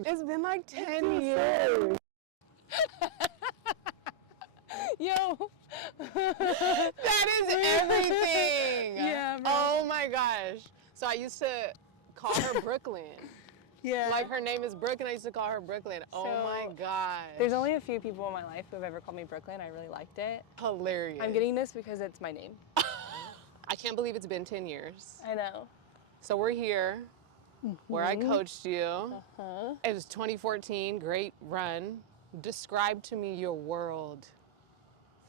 my, it's been like 10 years. Yo. That is everything. Yeah, bro. Oh my gosh. So I used to call her Brooklyn. Yeah. Like her name is Brooke and I used to call her Brooklyn. Oh my gosh. There's only a few people in my life who have ever called me Brooklyn. I really liked it. Hilarious. I'm getting this because it's my name. I can't believe it's been 10 years. I know. So we're here where I coached you. Uh-huh. It was 2014, great run. Describe to me your world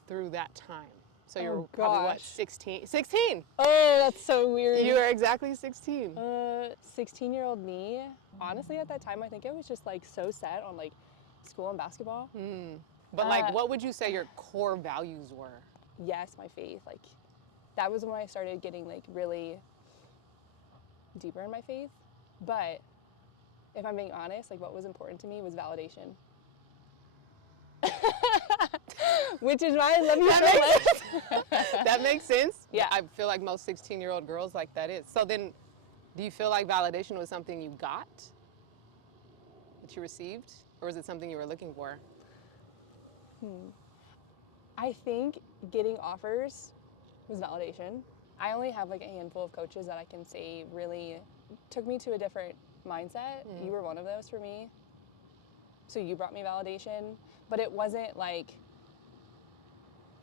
through that time. So you were probably what, 16? 16! Oh, that's so weird. You were exactly 16. 16-year-old me, honestly at that time I think I was just like so set on like school and basketball. But like what would you say your core values were? Yes, my faith. Like that was when I started getting like really deeper in my faith. But if I'm being honest, like what was important to me was validation. Which is why I love you so much. That makes sense. Yeah. I feel like most 16-year-old girls like that is. So then, do you feel like validation was something you got? That you received? Or was it something you were looking for? I think getting offers was validation. I only have like a handful of coaches that I can say really took me to a different mindset. You were one of those for me. So you brought me validation, but it wasn't like,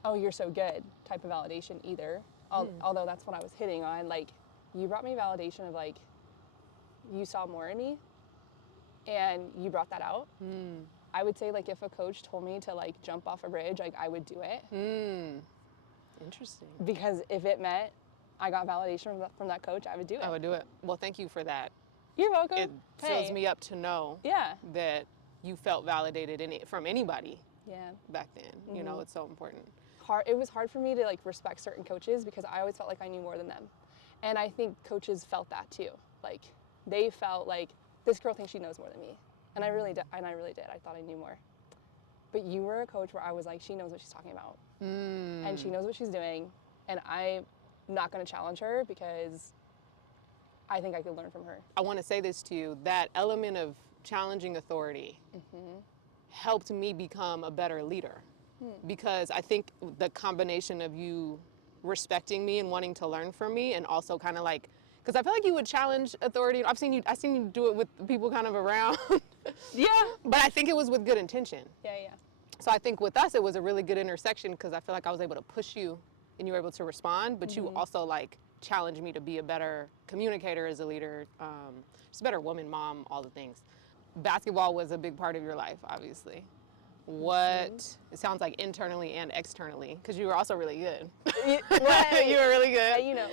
oh, you're so good type of validation either. Although that's what I was hitting on. Like, you brought me validation of like, you saw more in me and you brought that out. I would say like if a coach told me to like jump off a bridge, like I would do it. Interesting. Because if it meant I got validation from that coach, I would do it. I would do it. Well, thank you for that. You're welcome. It fills me up to know that you felt validated from anybody back then. You know, it's so important. It was hard for me to like respect certain coaches because I always felt like I knew more than them. And I think coaches felt that too. Like they felt like this girl thinks she knows more than me. And I really did. And I really did. I thought I knew more. But you were a coach where I was like, she knows what she's talking about. And she knows what she's doing. And I'm not going to challenge her because I think I could learn from her. I want to say this to you, that element of challenging authority helped me become a better leader. Because I think the combination of you respecting me and wanting to learn from me, and also kind of like, because I feel like you would challenge authority. I've seen you do it with people kind of around. Yeah. But I think it was with good intention. Yeah. So I think with us, it was a really good intersection because I feel like I was able to push you and you were able to respond, but you also like challenged me to be a better communicator as a leader, just a better woman, mom, all the things. Basketball was a big part of your life, obviously. What, it sounds like internally and externally, because you were also really good. Right. You were really good. You know.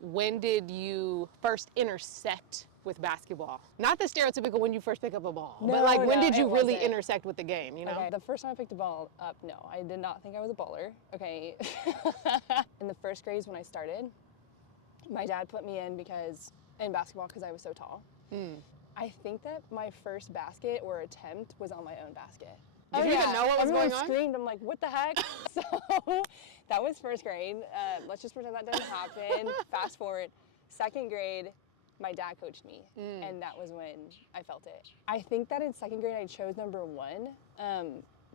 When did you first intersect with basketball? Not the stereotypical when you first pick up a ball, but like when did you really intersect with the game, you know? Okay, the first time I picked the ball up, no, I did not think I was a baller. Okay. In the first grades when I started, my dad put me in basketball because I was so tall. I think that my first basket or attempt was on my own basket. Did you even know what was going on? Everyone screamed. I'm like, what the heck? So that was first grade. Let's just pretend that didn't happen. Fast forward, second grade, my dad coached me, and that was when I felt it. I think that in second grade I chose number 1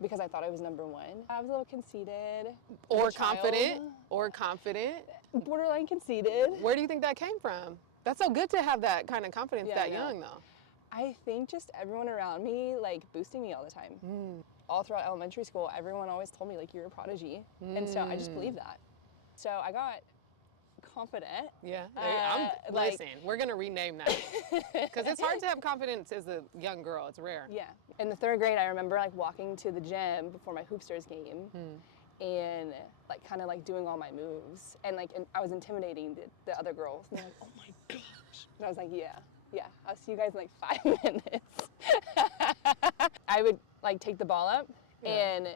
because I thought I was number 1. I was a little conceited. Or confident. Or confident. Borderline conceited. Where do you think that came from? That's so good to have that kind of confidence that young, though. I think just everyone around me, like, boosting me all the time. All throughout elementary school, everyone always told me, like, you're a prodigy. And so I just believed that. So I got confident. Yeah, listen, we're going to rename that. Because it's hard to have confidence as a young girl. It's rare. Yeah. In the third grade, I remember, like, walking to the gym before my Hoopsters game and, like, kind of, like, doing all my moves. And, like, I was intimidating the other girls. And they're like, oh, my gosh. And I was like, yeah, I'll see you guys in like 5 minutes. I would like take the ball up and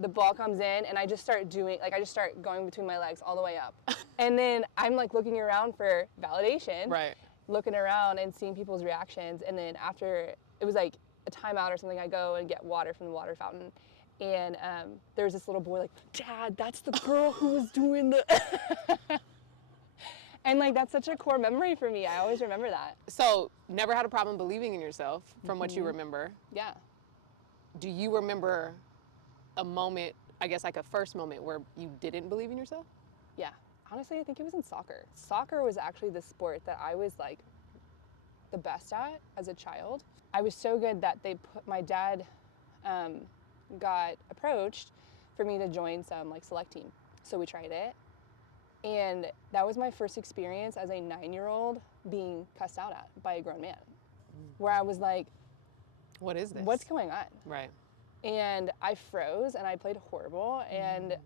the ball comes in and I just start going between my legs all the way up. And then I'm like looking around for validation. Right. Looking around and seeing people's reactions. And then after it was like a timeout or something, I go and get water from the water fountain. And there's this little boy like, Dad, that's the girl who was doing the... And like, that's such a core memory for me. I always remember that. So, never had a problem believing in yourself from what you remember. Yeah. Do you remember a moment, I guess like a first moment where you didn't believe in yourself? Yeah. Honestly, I think it was in soccer. Soccer was actually the sport that I was like the best at as a child. I was so good that my dad got approached for me to join some like select team. So we tried it. And that was my first experience as a 9-year-old being cussed out at by a grown man, where I was like, what is this? What's going on? Right. And I froze and I played horrible. And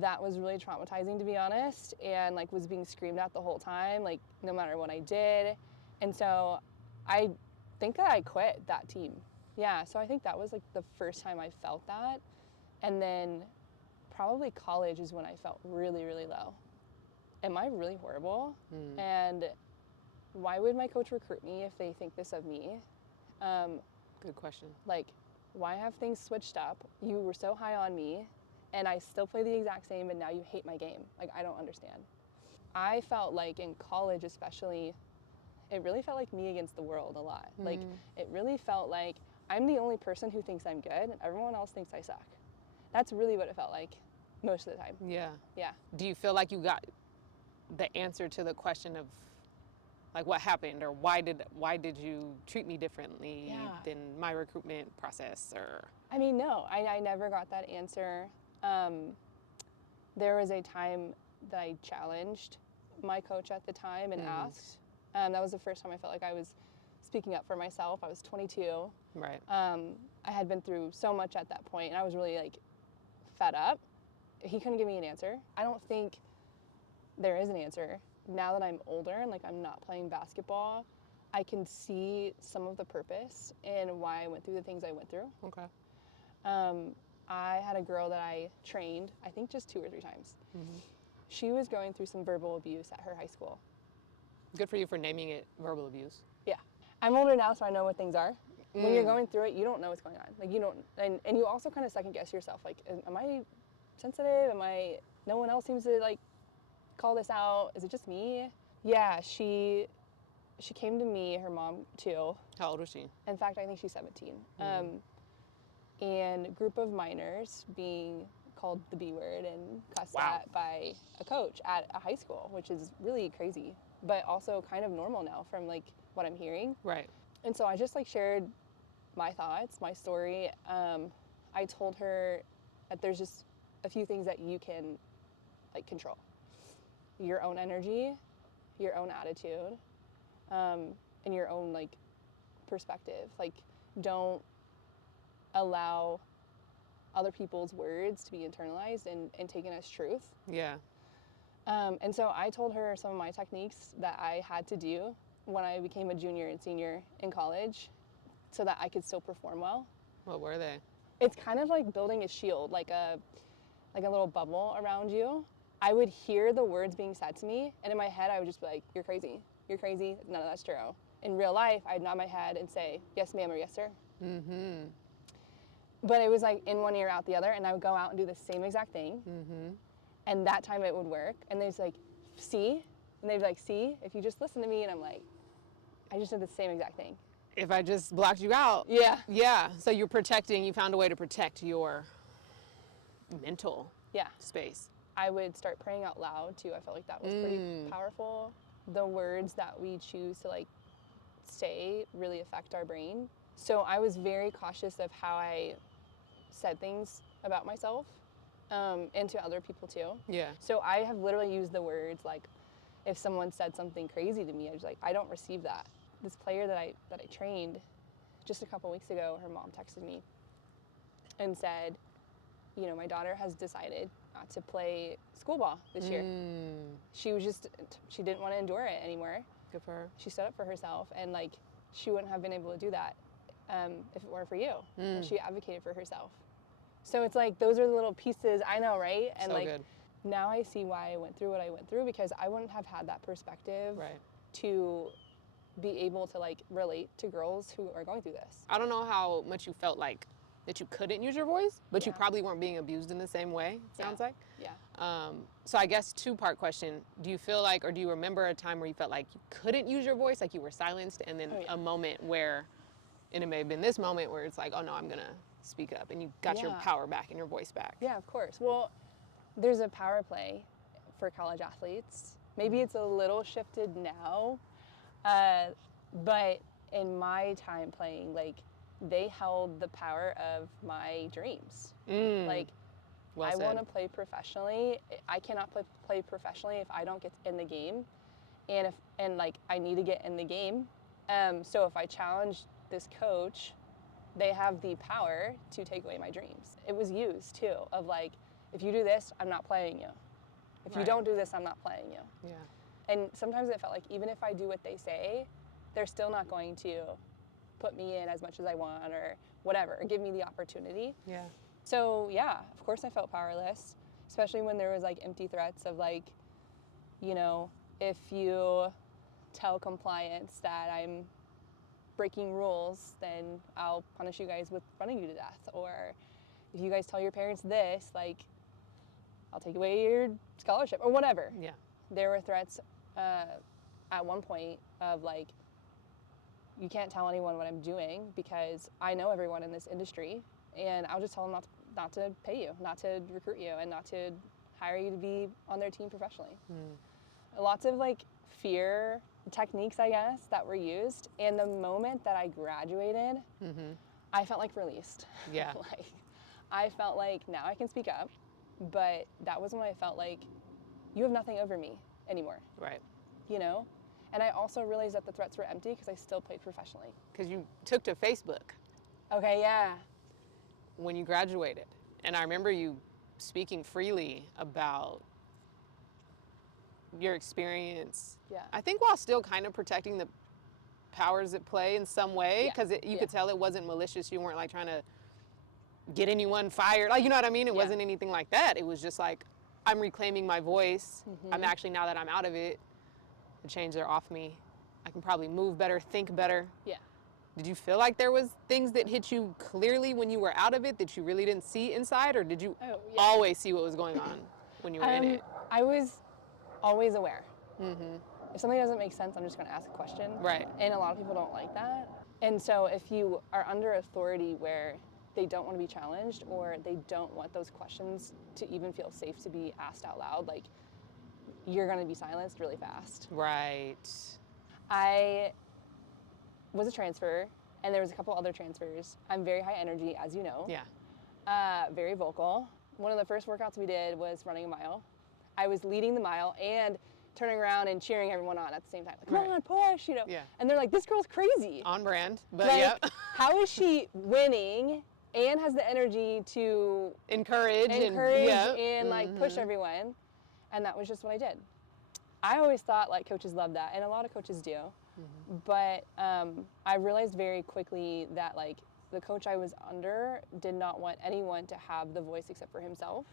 that was really traumatizing, to be honest, and like was being screamed at the whole time, like no matter what I did. And so I think that I quit that team. Yeah, so I think that was like the first time I felt that. And then probably college is when I felt really, really low. Am I really horrible? And why would my coach recruit me if they think this of me? Good question. Like, why have things switched up? You were so high on me, and I still play the exact same, and now you hate my game. Like, I don't understand. I felt like in college especially, it really felt like me against the world a lot. Like, it really felt like I'm the only person who thinks I'm good, and everyone else thinks I suck. That's really what it felt like most of the time. Yeah. Yeah. Do you feel like you got the answer to the question of like what happened, or why did you treat me differently than my recruitment process? Or I mean, no, I never got that answer. There was a time that I challenged my coach at the time and asked. That was the first time I felt like I was speaking up for myself. I was 22. Right. I had been through so much at that point, and I was really like fed up. He couldn't give me an answer. I don't think there is an answer. Now that I'm older and like I'm not playing basketball, I can see some of the purpose in why I went through the things I went through. Okay. I had a girl that I trained, I think just 2 or 3 times. She was going through some verbal abuse at her high school. Good for you for naming it verbal abuse. Yeah. I'm older now, so I know what things are. When you're going through it, you don't know what's going on. Like you don't, and you also kind of second guess yourself. Like, am I sensitive? No one else seems to like call this out. Is it just me? Yeah, she came to me, her mom too. How old was she? In fact, I think she's 17. And a group of minors being called the B word and cussed at by a coach at a high school, which is really crazy, but also kind of normal now from like what I'm hearing. Right. And so I just like shared my thoughts, my story. I told her that there's just a few things that you can like control. Your own energy, your own attitude, and your own like perspective. Like, don't allow other people's words to be internalized and taken as truth. Yeah. And so I told her some of my techniques that I had to do when I became a junior and senior in college so that I could still perform well. What were they? It's kind of like building a shield, like a little bubble around you. I would hear the words being said to me, and in my head I would just be like, you're crazy, none of that's true. In real life, I'd nod my head and say, yes ma'am or yes sir. But it was like in one ear out the other, and I would go out and do the same exact thing. And that time it would work, and they'd like, see? And they'd be like, see, if you just listen to me, and I'm like, I just did the same exact thing. If I just blocked you out. Yeah. Yeah, so you found a way to protect your mental space. I would start praying out loud too. I felt like that was pretty powerful. The words that we choose to like say really affect our brain. So I was very cautious of how I said things about myself and to other people too. Yeah. So I have literally used the words like, if someone said something crazy to me, I was like, I don't receive that. This player that I trained just a couple weeks ago, her mom texted me and said, you know, my daughter has decided not to play school ball this year. She didn't want to endure it anymore. Good for her. She stood up for herself, and like, she wouldn't have been able to do that if it weren't for you. And she advocated for herself. So it's like, those are the little pieces, I know, right? And so like, good. Now I see why I went through what I went through, because I wouldn't have had that perspective to be able to like relate to girls who are going through this. I don't know how much you felt like that you couldn't use your voice, but you Yeah. probably weren't being abused in the same way, it sounds like. Yeah. So I guess two-part question. Do you feel like, or do you remember a time where you felt like you couldn't use your voice, like you were silenced, and then a moment where, and it may have been this moment where it's like, oh no, I'm gonna speak up, and you got your power back and your voice back? Yeah, of course. Well, there's a power play for college athletes. Maybe it's a little shifted now, but in my time playing, like, they held the power of my dreams. Like, Well I said. want to play professionally. I cannot play professionally if I don't get in the game, and like I need to get in the game. So if I challenge this coach, they have the power to take away my dreams. It was used too, of like, if you do this, I'm not playing you. If you don't do this, I'm not playing you. Yeah. And sometimes it felt like even if I do what they say, they're still not going to put me in as much as I want or whatever, or give me the opportunity. Yeah. So yeah, of course I felt powerless, especially when there was like empty threats of like, you know, if you tell compliance that I'm breaking rules, then I'll punish you guys with running you to death. Or if you guys tell your parents this, like, I'll take away your scholarship or whatever. Yeah. There were threats at one point of like, you can't tell anyone what I'm doing because I know everyone in this industry, and I'll just tell them not to pay you, not to recruit you, and not to hire you to be on their team professionally. Lots of like fear techniques, I guess, that were used. And the moment that I graduated, I felt like released. Yeah. Like, I felt like now I can speak up, but that was when I felt like you have nothing over me anymore. Right. You know? And I also realized that the threats were empty because I still played professionally. Because you took to Facebook Okay, yeah. when you graduated. And I remember you speaking freely about your experience. Yeah. I think while still kind of protecting the powers at play in some way, because you could tell it wasn't malicious. You weren't like trying to get anyone fired. Like, you know what I mean? It wasn't anything like that. It was just like, I'm reclaiming my voice. I'm actually, now that I'm out of it, the chains are off me. I can probably move better, think better. Yeah. Did you feel like there was things that hit you clearly when you were out of it that you really didn't see inside, or did you always see what was going on when you were in it? I was always aware. If something doesn't make sense, I'm just going to ask a question. Right. And a lot of people don't like that. And so if you are under authority where they don't want to be challenged, or they don't want those questions to even feel safe to be asked out loud, like, you're going to be silenced really fast. Right. I was a transfer, and there was a couple other transfers. I'm very high energy, as you know. Yeah. Very vocal. One of the first workouts we did was running a mile. I was leading the mile and turning around and cheering everyone on at the same time. Like, come on, push, you know. Yeah. And they're like, this girl's crazy. On brand, but Like, yeah. How is she winning and has the energy to encourage and like push everyone? And that was just what I did. I always thought like coaches love that, and a lot of coaches do. But I realized very quickly that like the coach I was under did not want anyone to have the voice except for himself.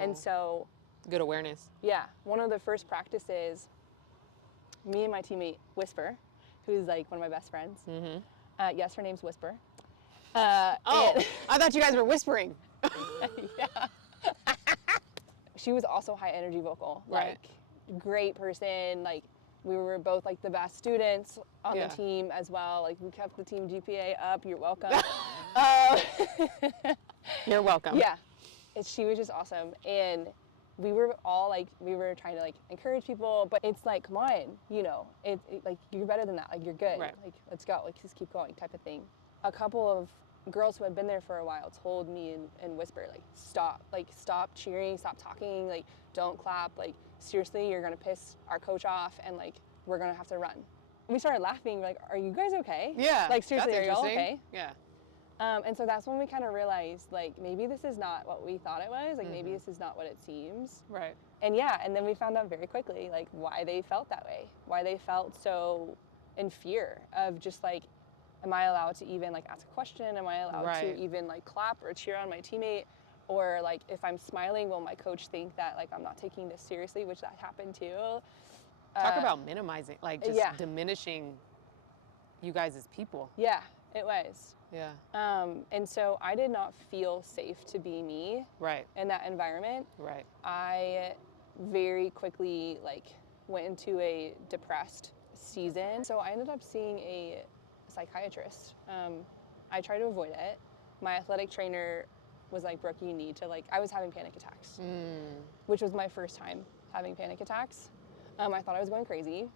And so, good awareness. yeah, one of the first practices, me and my teammate Whisper, who's like one of my best friends. Yes, her name's Whisper. I thought you guys were whispering. Yeah. She was also high energy vocal. Right. Like, great person. Like, we were both like the best students on the team as well. Like, we kept the team GPA up. You're welcome. You're welcome. Yeah. She was just awesome. And we were all like, we were trying to like encourage people, but it's like, come on, you know, like, you're better than that. Like, you're good. Right. Like, let's go. Like, just keep going type of thing. A couple of girls who had been there for a while told me and Whisper, like, stop cheering, stop talking, like, don't clap, like, seriously, you're gonna piss our coach off, and like, we're gonna have to run. And we started laughing, like, are you guys okay? Yeah. Like, seriously, that's are y'all interesting. okay? Yeah. And so that's when we kind of realized, like, maybe this is not what we thought it was, like, maybe this is not what it seems. Right. And yeah, and then we found out very quickly, like, why they felt that way, why they felt so in fear of just like, am I allowed to even like ask a question? Am I allowed to even like clap or cheer on my teammate? Or like, if I'm smiling, will my coach think that like I'm not taking this seriously, which that happened too. Talk about minimizing, like just diminishing you guys as people. Yeah, It was. Yeah. And so I did not feel safe to be me Right. in that environment. Right. I very quickly like went into a depressed season. So I ended up seeing a psychiatrist. I tried to avoid it. My athletic trainer was like, Brooke, you need to like, I was having panic attacks, which was my first time having panic attacks. I thought I was going crazy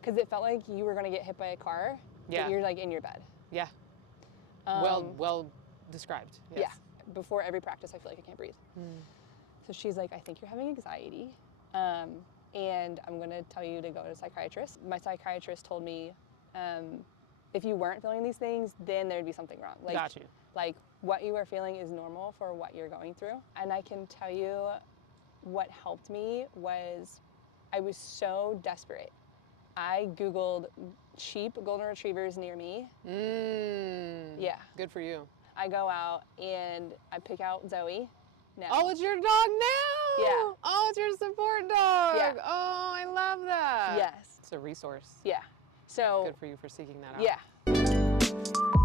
because it felt like you were going to get hit by a car, Yeah. but you're like in your bed. Yeah. Well described. Yes. Yeah. Before every practice, I feel like I can't breathe. So she's like, I think you're having anxiety, and I'm going to tell you to go to a psychiatrist. My psychiatrist told me if you weren't feeling these things, then there'd be something wrong. Like, Got you. Like, what you are feeling is normal for what you're going through. And I can tell you what helped me was I was so desperate. I Googled cheap golden retrievers near me. Yeah. Good for you. I go out and I pick out Zoe. Now. Oh, it's your dog now? Yeah. Oh, it's your support dog. Yeah. Oh, I love that. Yes. It's a resource. Yeah. So. Good for you for seeking that out. Yeah.